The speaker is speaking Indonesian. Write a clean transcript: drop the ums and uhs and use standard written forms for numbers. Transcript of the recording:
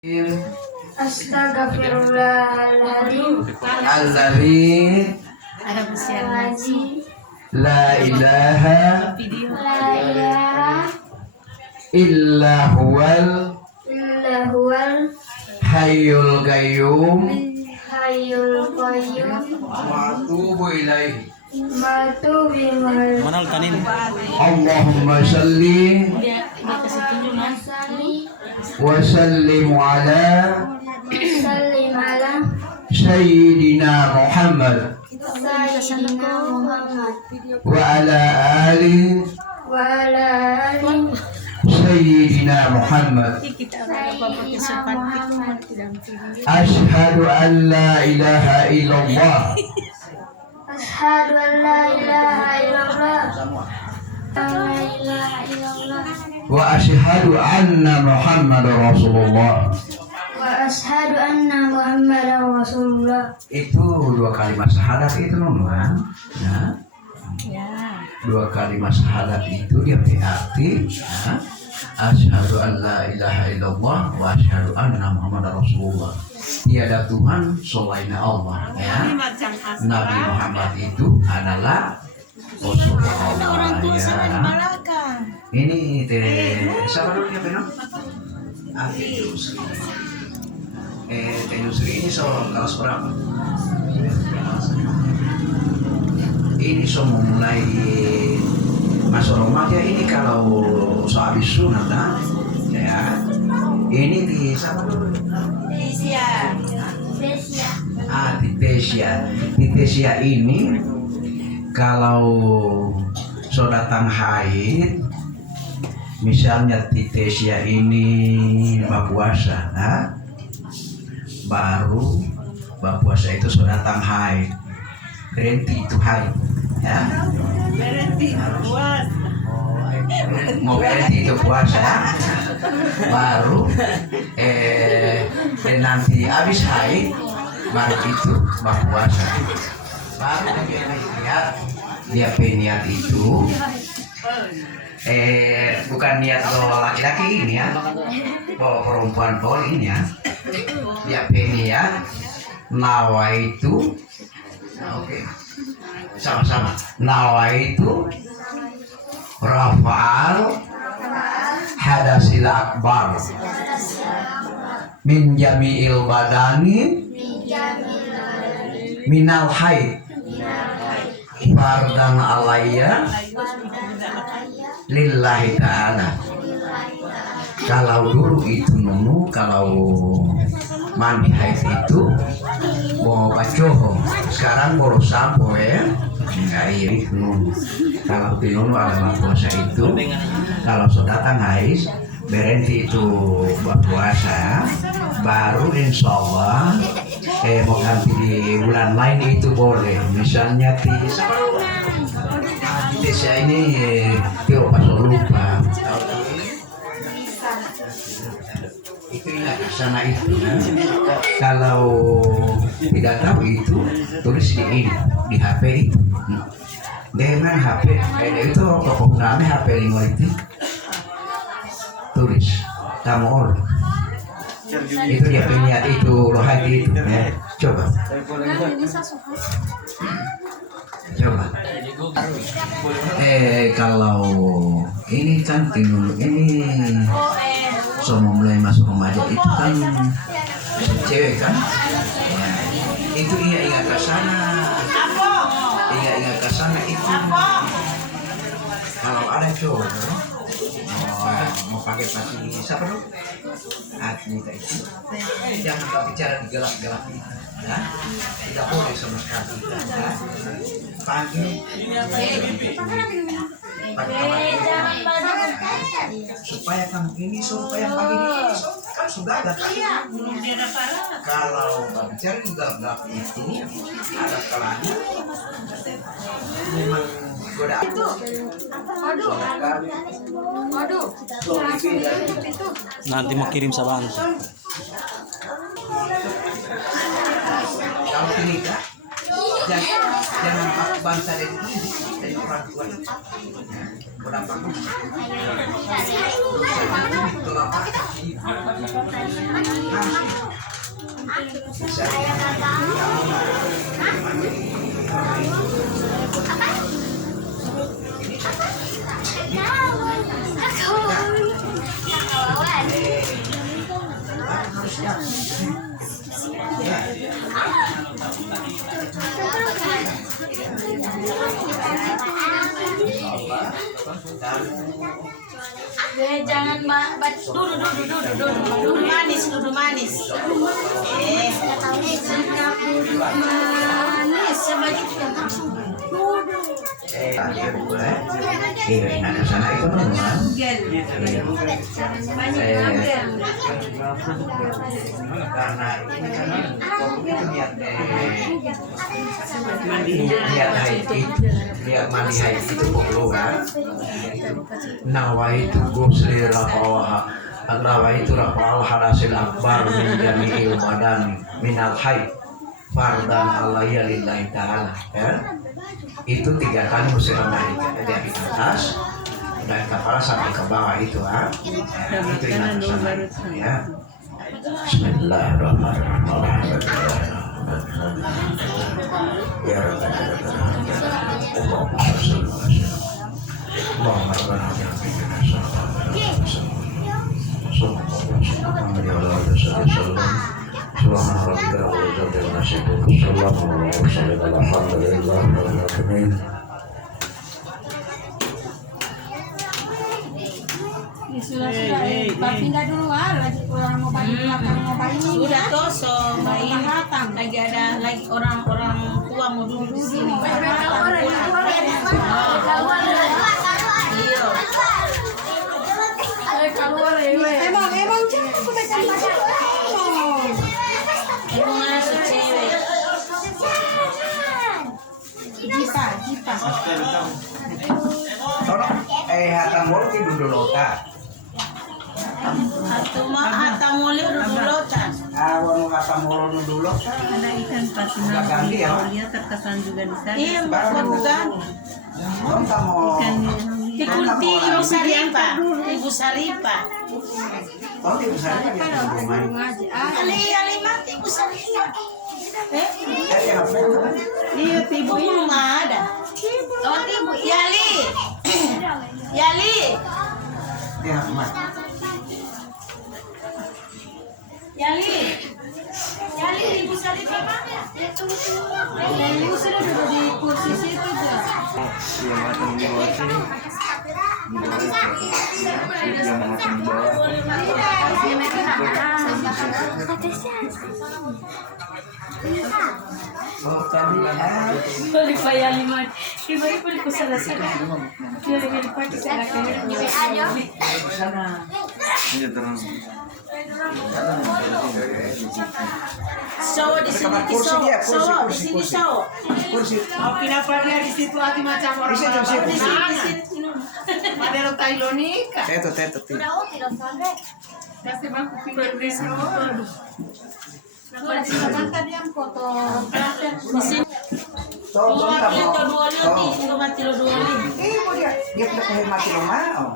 Astagfirullahaladzim. Alladzi la ilaha illa huwal hayyul qayyum wa atubu ilaihi. Allahumma salli wa sallim ala Sayyidina Muhammad wa ala ali Sayyidina Muhammad. Ashhadu an la ilaha illallah wa ashhadu anna Muhammadar Rasulullah. Itu dua kalimat syahadat itu kan? Ya. Dua kalimat syahadat itu dia berarti asyhadu an la ilaha illallah wa asyhadu anna Muhammadar Rasulullah. Tiada Tuhan selain Allah, ya. Nabi Muhammad itu adalah Rasulullah, ya. Ini siapa dulu ya Beno? Yusri ini kelas berapa? Ini mulai masuk rumah ya. Ini kalau habis sunat ya. Ini di siapa dulu? Di Tesia ini kalau datang haid, misalnya di Tesia ini berpuasa, baru berpuasa itu datang haid, berhenti itu haid, ya. Mau berhenti itu puasa, baru nanti habis haid, baru itu berpuasa. Baru dia niat itu bukan niat lo laki-laki ini ya, perempuan ini ya. Dia niat nawa itu, oke, sama-sama. Nawa itu rafa'al hadasil akbar min jami'il badani minal haid fardan alayya lillahi ta'ala. Kalau dulu itu kalau mandi haid itu mau bacoho, sekarang baru sampo ya. Enggak iri nunu. Kalau di nunu adalah puasa itu, kalau sudah datang haid berhenti itu berpuasa, baru insya Allah mau ganti di bulan lain itu boleh. Misalnya di desa ini Tio pasal lupa itu ingat sana itu. Kalau tidak tahu itu tulis di HP itu. Dengan HP itu penggunaannya HP itu tulis kamu orang itu dia niat itu rohani itu ya. Coba kalau ini kan timur ini semua mulai masuk remaja itu kan cewek kan ya, itu ingat ke sana itu kalau ada cowok mau pakai pasti siapa dong? Admita itu jangan bicara di gelap-gelap itu, ya. Tidak boleh sama sekali, ya. Panggil supaya kamu ini supaya pagi ini kan sudah ada kan? Kalau bicara di gelap-gelap itu ada kalanya memang godaan. Nanti mau kirim saban. Kalau tidak, jangan bangsa dari orang tua. Berapa? Bisa. Jangan duduk manis. Manis sebaliknya langsung. Nah ke sana itu normal. Karena ini kan itu lihat mandi haid itu keluar. Nawaitu ghusli nawaitu rafa'al hadasil akbar min jami'il badan minal haid fardan alayya lillahi ta'ala, ya. Itu 3 kali mesti rendah dari atas dari kepala sampai ke bawah itu, itu ingat sana, ya. Bismillahirrahmanirrahim. Ya Sudah, pindah dulu lagi orang mau bayi sudah kosong lagi ada orang-orang tua mau duduk di sini. Emang jangan aku baca Jipa. Hatam mulu tidur dulu tak. Hatam mulu dulu tak. Awal hatam mulu dulu. Ada ikan pasungan ganti ya. dia terkesan juga di sana. Iya, bukan. Belum kamu. Ibu Saripa. Oh, Ibu Saripa di rumah. Ali mati Ibu Saripa. Iya, Ibu belum ada. Oh, Ibu Yali. Dia rumah. Yali Ibu Saripa mana? Ibu sudah duduk di kursi situ tuh. Yang makan di bawah sini. Yang makan di bawah. Balik bayar 5. Ibu balik ke sana. Dia dengan pagi sana Ini terang. Sawo di sini sawo. Kursi. Oh, kenapa dia di situ lagi macam orang Di situ. Madero Tailonika. Teto. Kasih bangku pinggir di sini. Tadi yang foto Di sini. Dua mati lo dua. Dia udah mati rumah.